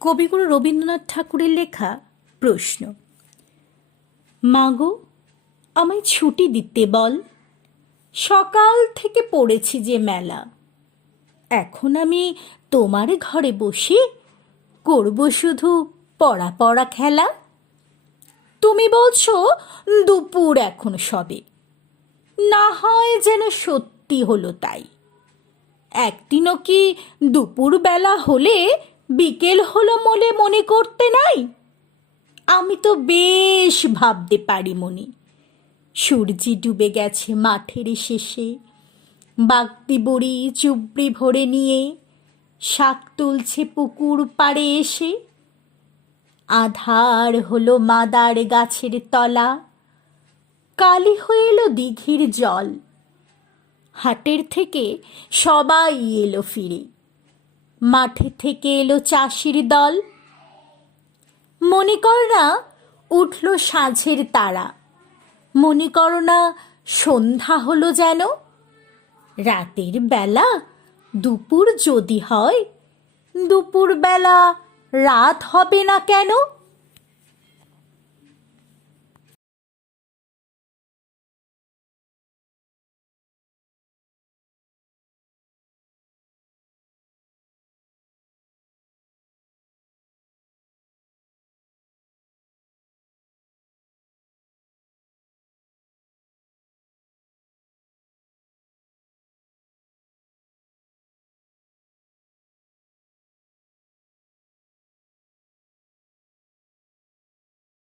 কবিগুরু রবীন্দ্রনাথ ঠাকুরের লেখা প্রশ্ন। মাগো, আমায় ছুটি দিতে বল, সকাল থেকে পড়েছি যে মেলা। এখন আমি তোমার ঘরে বসে করব শুধু পড়া পড়া খেলা। তুমি বলছো দুপুর এখন সবে, না হয় যেন সত্যি হলো তাই। একদিনও কি দুপুর বেলা হলে বিকেল হলো বলে মনে করতে নাই? আমি তো বেশ ভাবতে পারি মনি, সূর্যি ডুবে গেছে মাঠের শেষে, বাগদি বুড়ি চুবড়ি ভরে নিয়ে শাক তুলছে পুকুর পাড়ে এসে। আধার হলো মাদার গাছের তলা, কালি হয়ে এলো দিঘির জল। হাটের থেকে সবাই এলো ফিরে, মাঠে থেকে এলো চাষির দল। মনে কর না উঠল সাঁঝের তারা, মনে কর না সন্ধ্যা হলো যেন। রাতের বেলা দুপুর যদি হয়, দুপুর বেলা রাত হবে না কেন?